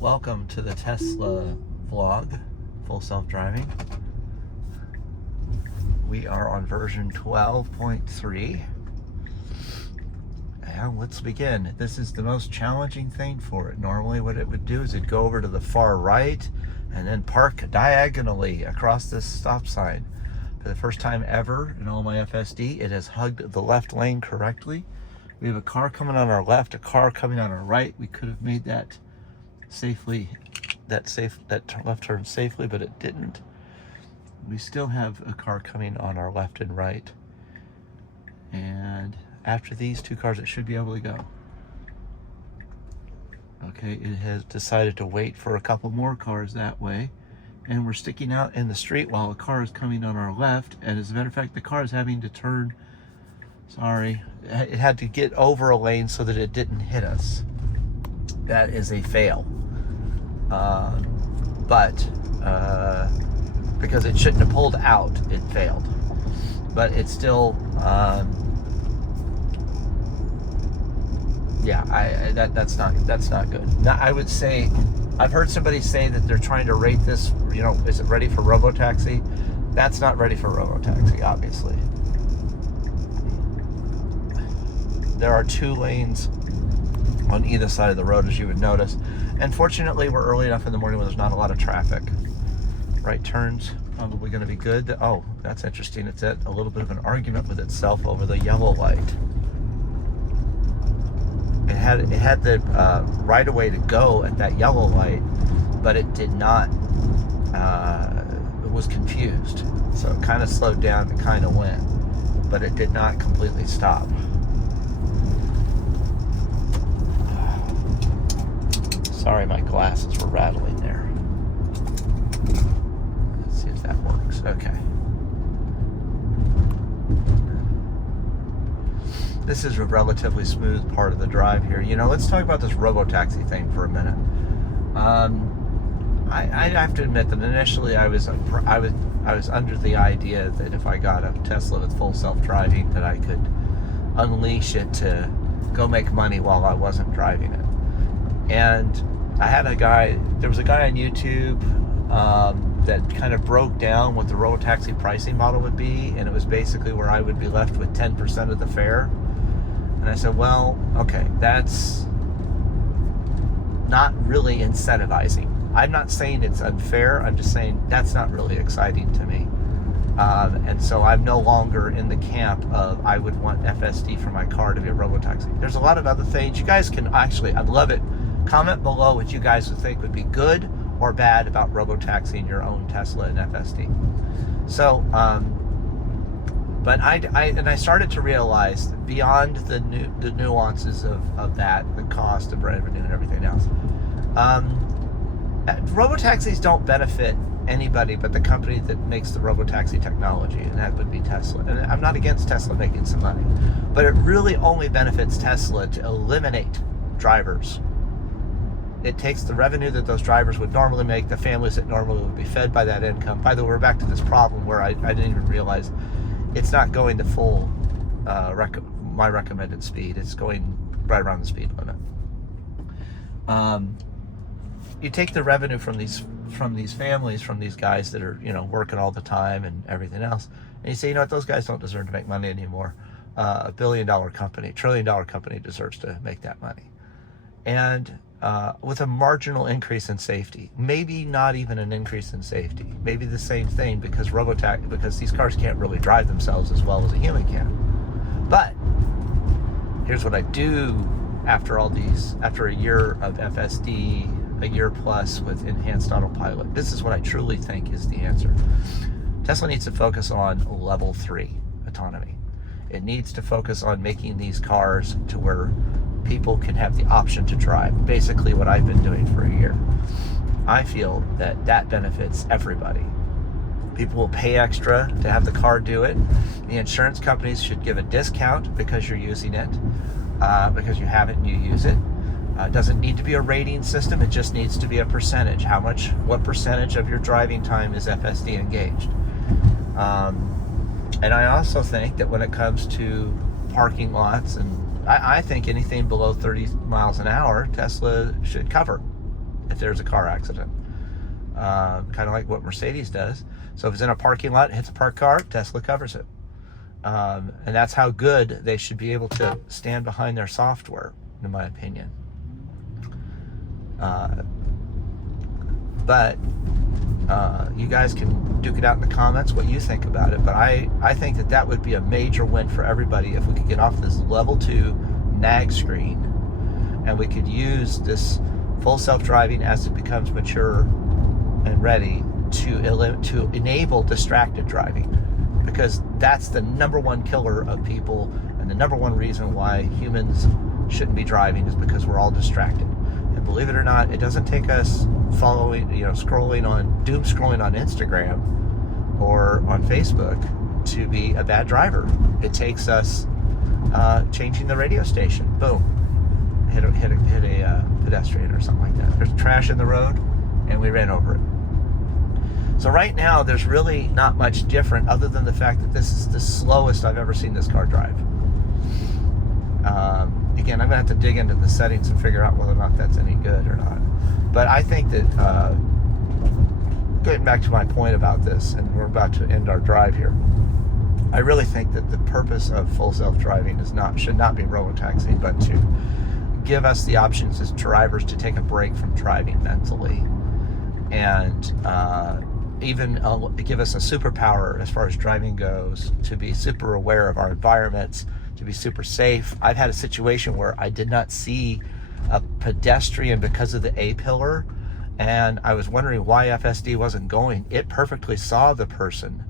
Welcome to the Tesla vlog, full self-driving. We are on version 12.3. And let's begin. This is the most challenging thing for it. Normally what it would do is it'd go over to the far right and then park diagonally across this stop sign. For the first time ever in all my FSD, it has hugged the left lane correctly. We have a car coming on our left, a car coming on our right. We could have made that left turn safely, but it didn't. We still have a car coming on our left and right, and after these two cars it should be able to go. Okay, it has decided to wait for a couple more cars that way, and we're sticking out in the street while a car is coming on our left, and as a matter of fact the car is having to turn, it had to get over a lane so that it didn't hit us. That is a fail. Because it shouldn't have pulled out, it failed. But it's still, that's not good. Now, I would say, I've heard somebody say that they're trying to rate this, is it ready for RoboTaxi? That's not ready for RoboTaxi, obviously. There are two lanes on either side of the road, as you would notice. And fortunately, we're early enough in the morning when there's not a lot of traffic. Right turns, probably going to be good. Oh, that's interesting. It's at a little bit of an argument with itself over the yellow light. It had the right of way to go at that yellow light, but it did not. It was confused, so it kind of slowed down and kind of went, but it did not completely stop. Sorry, my glasses were rattling there. Let's see if that works. Okay. This is a relatively smooth part of the drive here. Let's talk about this RoboTaxi thing for a minute. I have to admit that initially I was under the idea that if I got a Tesla with full self-driving, that I could unleash it to go make money while I wasn't driving it. And there was a guy on YouTube that kind of broke down what the RoboTaxi pricing model would be, and it was basically where I would be left with 10% of the fare. And I said, well, okay, that's not really incentivizing. I'm not saying it's unfair, I'm just saying that's not really exciting to me. And so I'm no longer in the camp of I would want FSD for my car to be a RoboTaxi. There's a lot of other things. You guys can actually, I'd love it. Comment below what you guys would think would be good or bad about RoboTaxiing your own Tesla and FSD. So, but I started to realize that beyond the nuances of that, the cost of revenue and everything else, RoboTaxis don't benefit anybody but the company that makes the RoboTaxi technology, and that would be Tesla. And I'm not against Tesla making some money, but it really only benefits Tesla to eliminate drivers. It takes the revenue that those drivers would normally make, the families that normally would be fed by that income. By the way, we're back to this problem where I didn't even realize it's not going to full my recommended speed. It's going right around the speed limit. You take the revenue from these families, from these guys that are working all the time and everything else, and you say, those guys don't deserve to make money anymore. A billion-dollar company, trillion-dollar company deserves to make that money. And with a marginal increase in safety, maybe not even an increase in safety, maybe the same thing, because because these cars can't really drive themselves as well as a human can. But here's what I do after a year of FSD, a year plus with enhanced autopilot. This is what I truly think is the answer. Tesla needs to focus on level 3 autonomy. It needs to focus on making these cars to where people can have the option to drive. Basically what I've been doing for a year. I feel that benefits everybody. People will pay extra to have the car do it. The insurance companies should give a discount because you're using it, because you have it and you use it. It doesn't need to be a rating system, it just needs to be a percentage. What percentage of your driving time is FSD engaged? And I also think that when it comes to parking lots, and I think anything below 30 miles an hour, Tesla should cover. if there's a car accident. Kind of like what Mercedes does. So if it's in a parking lot, hits a parked car, Tesla covers it. And that's how good they should be able to stand behind their software, in my opinion. But you guys can duke it out in the comments what you think about it. But I think that would be a major win for everybody if we could get off this level 2 nag screen and we could use this full self-driving as it becomes mature and ready to enable distracted driving, because that's the #1 killer of people, and the #1 reason why humans shouldn't be driving is because we're all distracted. And believe it or not, it doesn't take us following, doom scrolling on Instagram or on Facebook to be a bad driver. It takes us changing the radio station. Boom, hit a pedestrian or something like that. There's trash in the road, and we ran over it. So right now, there's really not much different other than the fact that this is the slowest I've ever seen this car drive. Again, I'm gonna have to dig into the settings and figure out whether or not that's any good or not. But I think that, getting back to my point about this, and we're about to end our drive here, I really think that the purpose of full self-driving should not be RoboTaxi, but to give us the options as drivers to take a break from driving mentally, and even give us a superpower as far as driving goes, to be super aware of our environments, to be super safe. I've had a situation where I did not see a pedestrian because of the A-pillar, and I was wondering why FSD wasn't going. It perfectly saw the person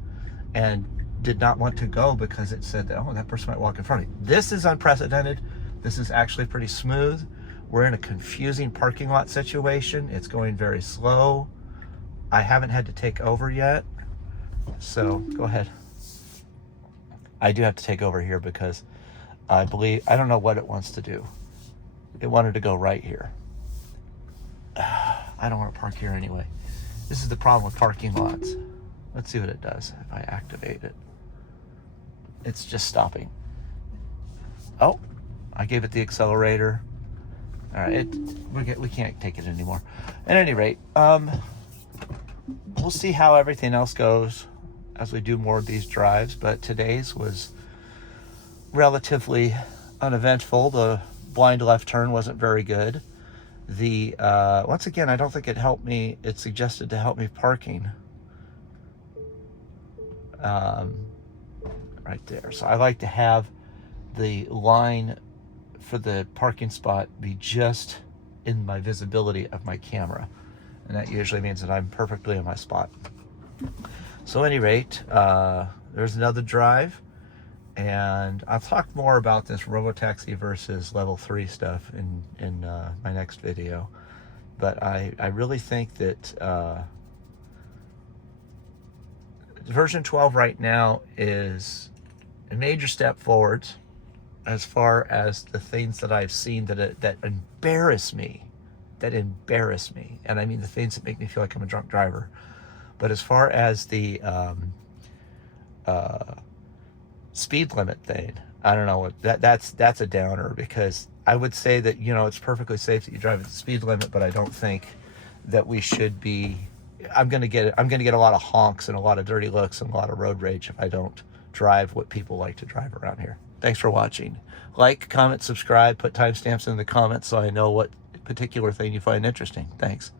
and did not want to go because it said that, oh, that person might walk in front of me. This is unprecedented. This is actually pretty smooth. We're in a confusing parking lot situation. It's going very slow. I haven't had to take over yet, so go ahead. I do have to take over here because I don't know what it wants to do. It wanted to go right here. I don't want to park here anyway. This is the problem with parking lots. Let's see what it does if I activate it. It's just stopping. Oh, I gave it the accelerator. All right, we can't take it anymore. At any rate, we'll see how everything else goes as we do more of these drives, but today's was relatively uneventful. The blind left turn wasn't very good. Once again, I don't think it helped me. It suggested to help me parking. Right there. So I like to have the line for the parking spot be just in my visibility of my camera. And that usually means that I'm perfectly in my spot. So at any rate, there's another drive. And I'll talk more about this RoboTaxi versus level 3 stuff in my next video. But I really think that version 12 right now is a major step forward as far as the things that I've seen that embarrass me. And I mean the things that make me feel like I'm a drunk driver. But as far as the speed limit thing, I don't know, that's a downer, because I would say that, it's perfectly safe that you drive at the speed limit, but I don't think that we should be. I'm gonna get a lot of honks and a lot of dirty looks and a lot of road rage if I don't drive what people like to drive around here. Thanks for watching. Like, comment, subscribe, put timestamps in the comments so I know what particular thing you find interesting. Thanks.